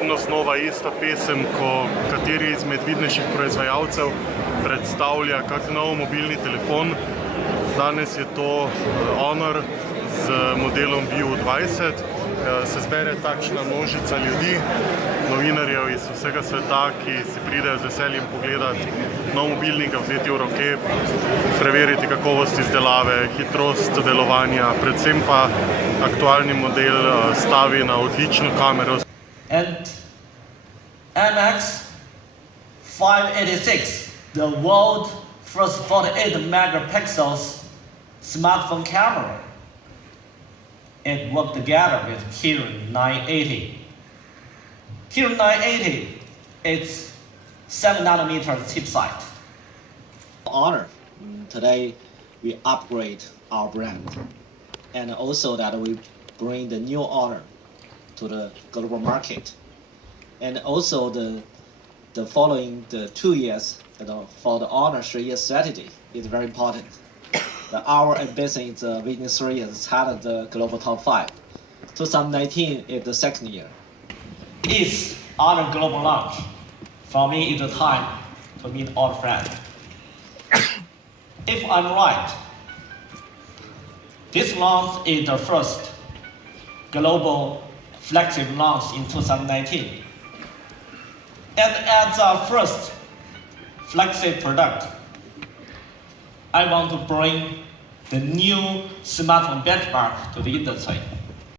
vedno znova ista pesem, ko kateri izmed vidnejših proizvajalcev predstavlja kak nov mobilni telefon. Danes je to Honor z modelom View 20. Se zbere takšna množica ljudi, novinarjev iz vsega sveta, ki si pridejo z veseljem pogledati nov mobilnik, ga vzeti v roke, preveriti kakovost izdelave, hitrost delovanja, predvsem pa aktualni model stavi na odlično kamero. And MX 586, the world first 48 megapixels smartphone camera. It worked together with Kirin 980. Kirin 980 is 7nm chipset. Honor. Today we upgrade our brand, and also that we bring the new Honor to the global market, and also the following the 2 years, for the Honor 3-year strategy is very important. Our ambition is within 3 years head the global top 5. 2019 is the 2nd year. It's Honor global launch. For me, it's the time to meet all friends. If I'm right, this launch is the first global flagship launch in 2019. And as our first flagship product, I want to bring the new smartphone benchmark to the industry.